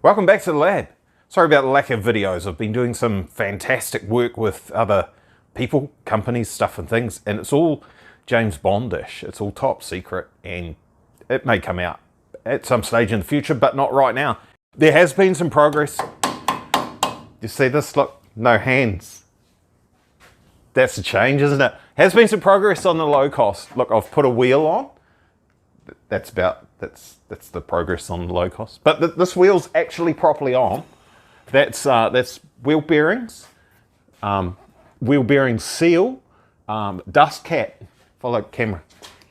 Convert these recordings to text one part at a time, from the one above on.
Welcome back to the lab. Sorry about the lack of videos. I've been doing some fantastic work with other people, companies, stuff and things, and it's all James Bondish. It's all top secret, and it may come out at some stage in the future, but not right now. There has been some progress. You see this? Look, no hands. That's a change, isn't it? Has been some progress on the low cost. Look, I've put a wheel on. That's the progress on the low cost. But this wheel's actually properly on. That's wheel bearings, wheel bearing seal, dust cap. Follow the camera.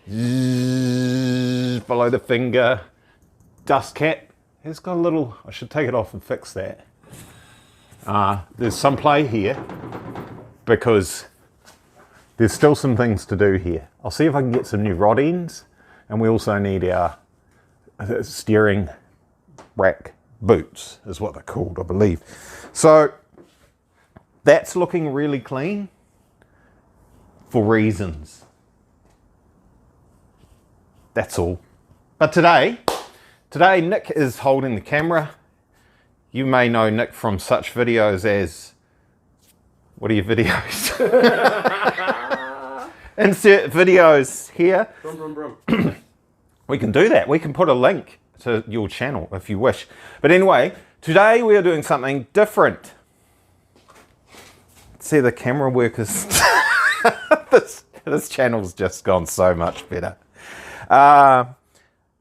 Zzz, follow the finger. Dust cap. It's got a little. I should take it off and fix that. There's some play here because there's still some things to do here. I'll see if I can get some new rod ends, and we also need our steering rack boots, is what they're called, I believe. So that's looking really clean for reasons. That's all. But today Nick is holding the camera. You may know Nick from such videos as, what are your videos? Insert videos here. Brum, brum, brum. We can do that. We can put a link to your channel if you wish. But anyway, today we are doing something different. See, the camera work is... this channel's just gone so much better.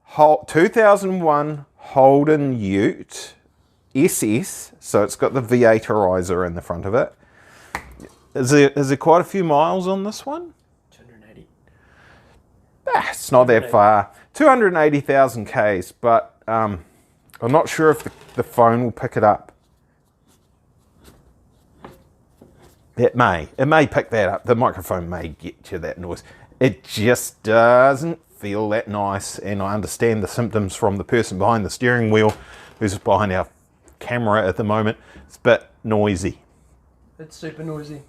2001 Holden Ute SS. So it's got the V8 riser in the front of it. Is there quite a few miles on this one? 280. It's not that far. 280,000 Ks, but I'm not sure if the phone will pick it up. It may pick that up. The microphone may get to that noise. It just doesn't feel that nice, and I understand the symptoms from the person behind the steering wheel, who's behind our camera at the moment. It's a bit noisy. It's super noisy.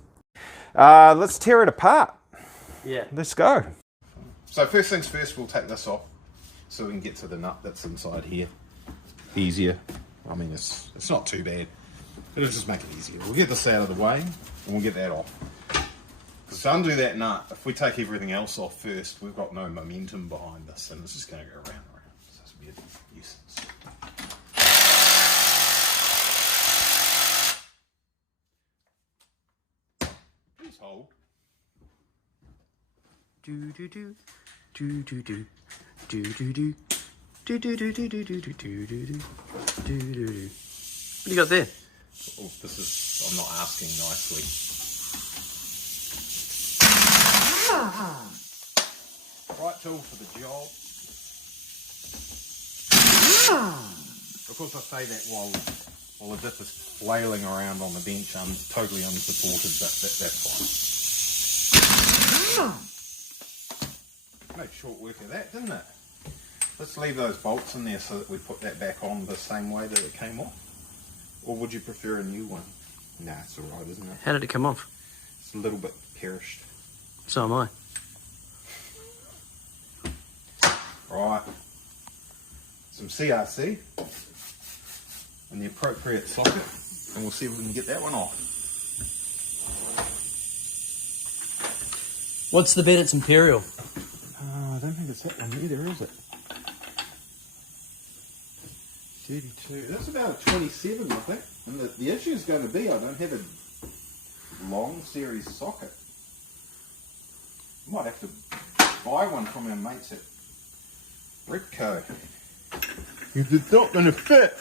Let's tear it apart. Yeah. Let's go. So first things first, we'll take this off so we can get to the nut that's inside here. Easier. I mean, it's not too bad. It'll just make it easier. We'll get this out of the way and we'll get that off. Because to undo that nut, if we take everything else off first, we've got no momentum behind this, and it's just going to go around and around. So it's weird. Useless. Please hold. Do do do do do do do do do do do do do do do do do do do. What do you got there? Oh, this is, I'm not asking nicely. Right tool for the job. Of course, I say that while the diff is flailing around on the bench, totally unsupported, but that's fine. Made short work of that, didn't it? Let's leave those bolts in there so that we put that back on the same way that it came off. Or would you prefer a new one? Nah, it's alright, isn't it? How did it come off? It's a little bit perished. So am I. Right. Some CRC in the appropriate socket, and we'll see if we can get that one off. What's the bit? It's Imperial. I don't think it's that one either, is it? 32. That's about a 27, I think. And the issue is going to be I don't have a long series socket. Might have to buy one from our mates at Ripco. If it's not going to fit.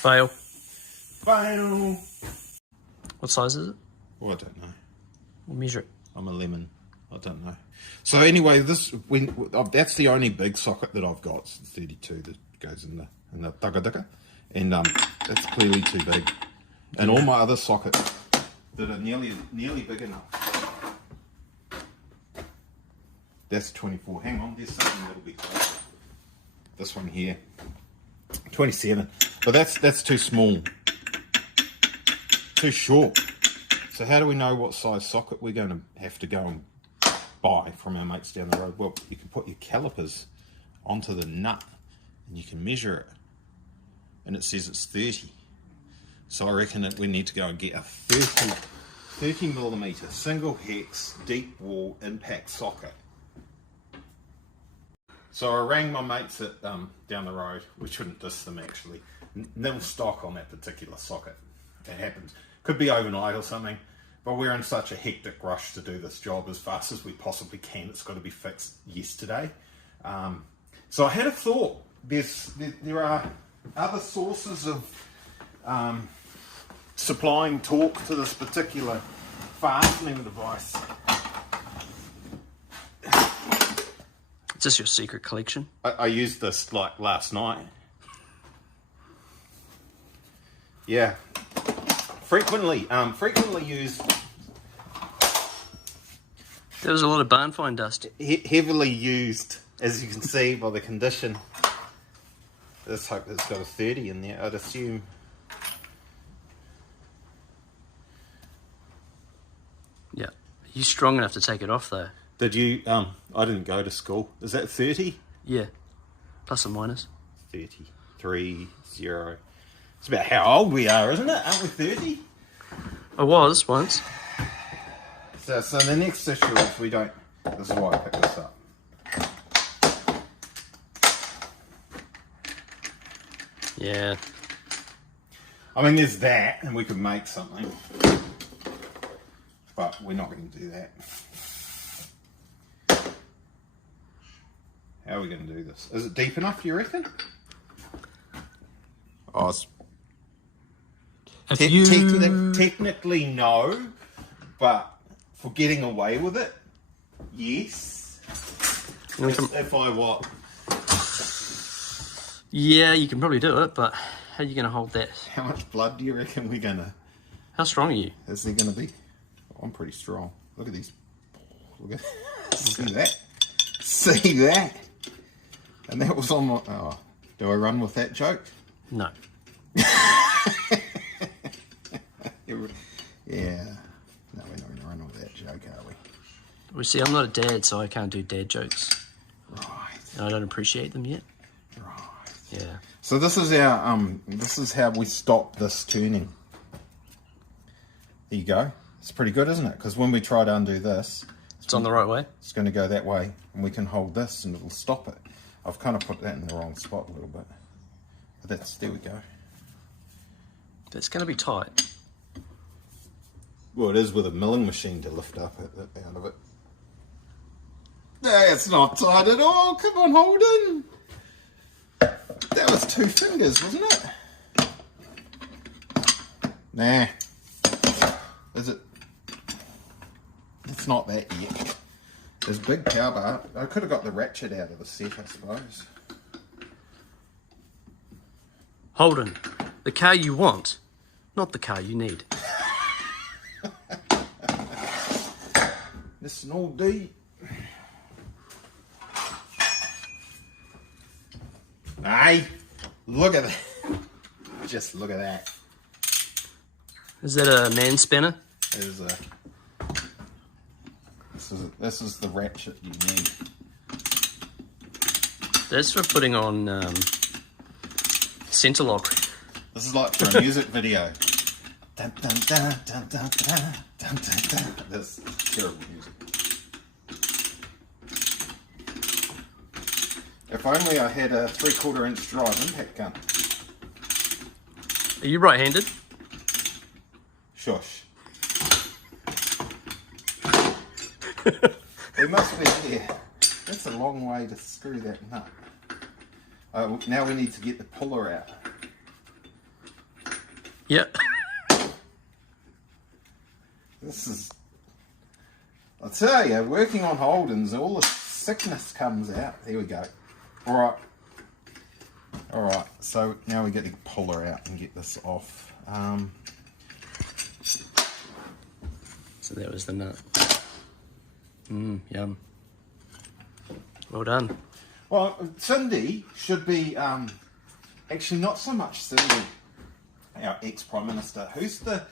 Fail. Fail. What size is it? Oh, I don't know. We'll measure it. I'm a lemon. I don't know. So anyway, that's the only big socket that I've got. It's the 32 that goes in the dugga, and that's clearly too big. And all my other sockets that are nearly big enough. That's 24. Hang on, there's something that'll be closer. This one here, 27. But that's too small, too short. So how do we know what size socket we're going to have to go and buy from our mates down the road? Well, you can put your calipers onto the nut and you can measure it. and it says it's 30. So I reckon that we need to go and get a 30mm single hex deep wall impact socket. So I rang my mates at down the road. We shouldn't diss them actually. Nil stock on that particular socket. It happens. Could be overnight or something, but we're in such a hectic rush to do this job as fast as we possibly can. It's got to be fixed yesterday. So I had a thought. There are other sources of supplying torque to this particular fastening device. Is this your secret collection? I used this like last night. Yeah, frequently used. There was a lot of barn find dust. Heavily used, as you can see by the condition. Let's hope it's got a 30 in there, I'd assume. Yeah. Are you strong enough to take it off though? Did you, I didn't go to school. Is that 30? Yeah. Plus or minus. 33, 0. It's about how old we are, isn't it? Aren't we 30? I was once. So the next issue is we don't, this is why I picked this up. Yeah. I mean, there's that, and we could make something. But we're not going to do that. How are we going to do this? Is it deep enough, do you reckon? Oh, it's technically no, but for getting away with it, yes. If I what? Yeah, you can probably do it, but how are you going to hold that? How much blood do you reckon we're going to... How strong are you? Is there going to be? I'm pretty strong. Look at these. Look at see that? See that? And that was on my... Oh, do I run with that joke? No. Yeah. No, we're not going to run with that joke, are we? Well, see, I'm not a dad, so I can't do dad jokes. Right. And I don't appreciate them yet. Right. Yeah. So this is our this is how we stop this turning. There you go. It's pretty good, isn't it? Because when we try to undo this, It's on the right way. It's going to go that way, and we can hold this, and it'll stop it. I've kind of put that in the wrong spot a little bit, but that's there we go. It's going to be tight. Well, it is with a milling machine to lift up out of it. That's not tight at all. Come on, Holden. That was 2 fingers, wasn't it? Nah. Is it? It's not that yet. There's a big power bar. I could have got the ratchet out of the set, I suppose. Holden, the car you want, not the car you need. Listen all D. Hey, look at that. Just look at that. Is that a man spanner? There's a... This is the ratchet you need. That's for putting on center lock. This is like for a music video. Dun, dun, dun, dun, dun, dun, dun, dun, dun. This is terrible music. If only I had a 3/4 inch drive impact gun. Are you right-handed? Shush. We must be there. That's a long way to screw that nut. Now we need to get the puller out. Yep. This is... I'll tell you, working on Holdens, all the sickness comes out. There we go. Alright. Alright, so now we get the puller out and get this off. So that was the nut. Yum. Well done. Well, Cindy should be, actually not so much Cindy, our ex-Prime Minister. Who's the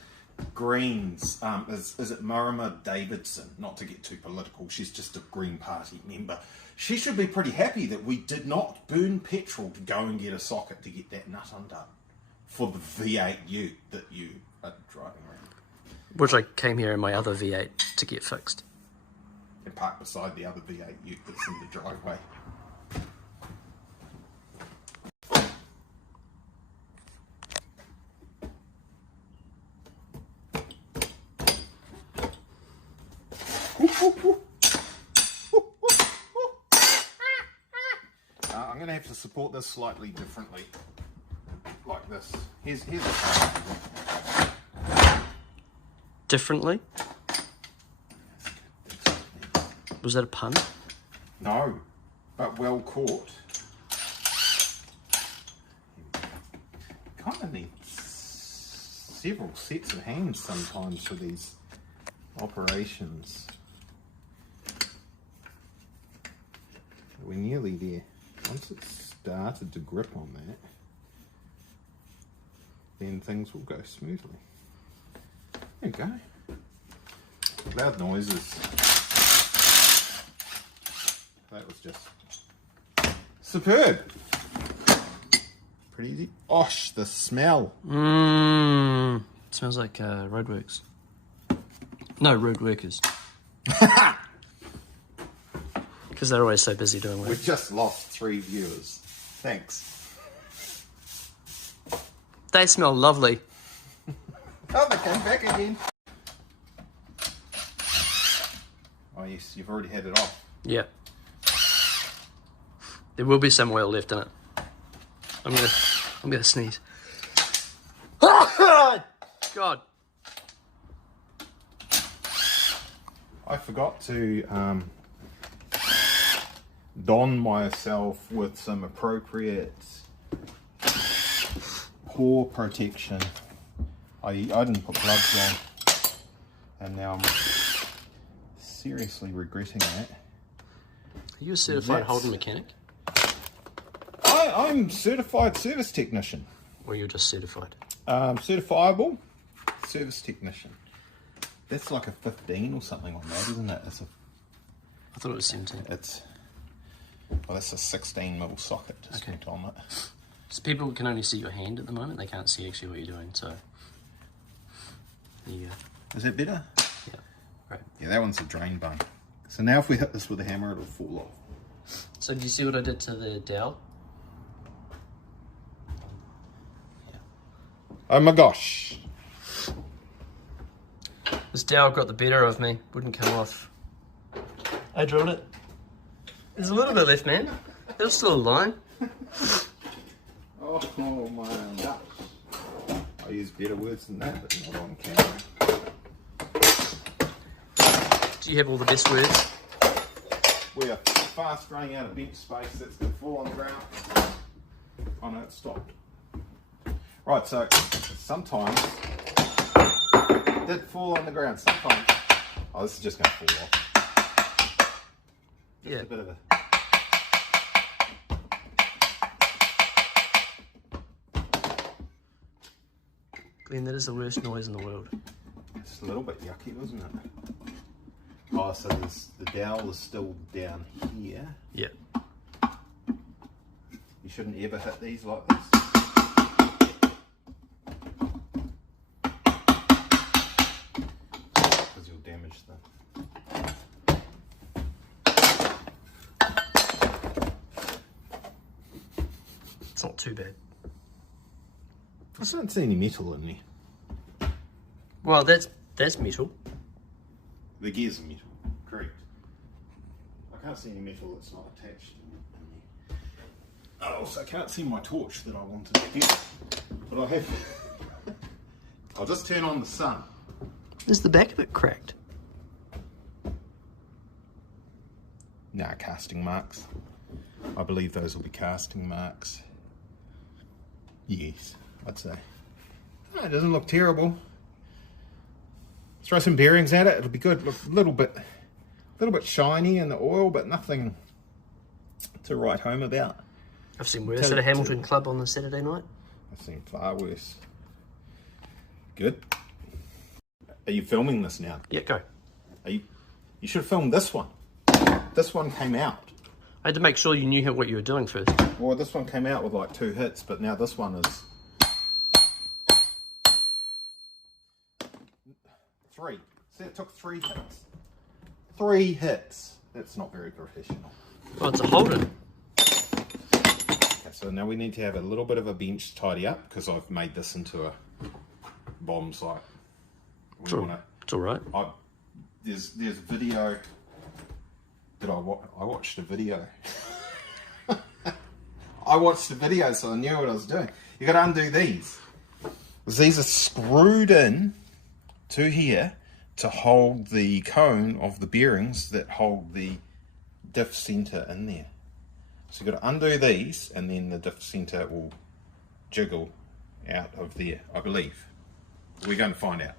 Greens? Is it Marama Davidson? Not to get too political, she's just a Green Party member. She should be pretty happy that we did not burn petrol to go and get a socket to get that nut undone. for the V8 Ute that you are driving around. Which I came here in my other V8 to get fixed. And parked beside the other V8 Ute that's in the driveway. I'm going to have to support this slightly differently, like this. Here's Differently? Was that a pun? No, but well caught. Kind of need several sets of hands sometimes for these operations. We're nearly there. Once it's started to grip on that, then things will go smoothly. There you go. Loud noises. That was just superb. Pretty easy. Osh, the smell. Smells like roadworks. No, road workers. Because they're always so busy doing work. We've just lost 3 viewers. Thanks. They smell lovely. Oh, they came back again. Oh yes, you've already had it off. Yeah. There will be some oil left in it. I'm gonna sneeze. God. I forgot to don myself with some appropriate pore protection. I didn't put gloves on, and now I'm seriously regretting that. Are you a certified Holden mechanic? I'm certified service technician. Or you're just certified? Certifiable service technician. That's like a 15 or something on that, isn't it? I thought it was 17. Well, that's a 16mm socket just went on it. So people can only see your hand at the moment. They can't see actually what you're doing. So there you go. Is that better? Yeah. Great. Yeah, that one's a drain bung. So now if we hit this with a hammer, it'll fall off. So do you see what I did to the dowel? Yeah. Oh my gosh. This dowel got the better of me. Wouldn't come off. I drilled it. There's a little bit left, man. There's still a line. Oh my gosh. I use better words than that, but not on camera. Do you have all the best words? We are fast running out of bench space. That's going to fall on the ground. Oh no, it stopped. Right, so sometimes it did fall on the ground. Sometimes, oh, this is just going to fall off. Just a bit of a. Glenn, that is the worst noise in the world. It's a little bit yucky, wasn't it? Oh, so the dowel is still down here. Yeah. You shouldn't ever hit these like this. Because you'll damage them. It's not too bad. I don't see any metal in there. Well, that's metal. The gears are metal, correct. I can't see any metal that's not attached in there. I also can't see my torch that I wanted to get, but I have. I'll just turn on the sun. Is the back of it cracked? Nah, casting marks. I believe those will be casting marks. Yes, I'd say. Oh, it doesn't look terrible. Throw some bearings at it, it'll be good. Look a little bit shiny in the oil, but nothing to write home about. I've seen worse at a Hamilton club on the Saturday night. I've seen far worse. Good. Are you filming this now? Yeah, go. You should have filmed this one. This one came out. I had to make sure you knew what you were doing first. Well, this one came out with like 2 hits, but now this one is 3. See, it took 3 hits. 3 hits. That's not very professional. Oh, it's a Holden. Okay, so now we need to have a little bit of a bench to tidy up because I've made this into a bomb site. It's all right. There's video. I watched a video. I watched a video, so I knew what I was doing. You got to undo these. These are screwed in to here to hold the cone of the bearings that hold the diff center in there. So you've got to undo these, and then the diff center will jiggle out of there, I believe. We're going to find out.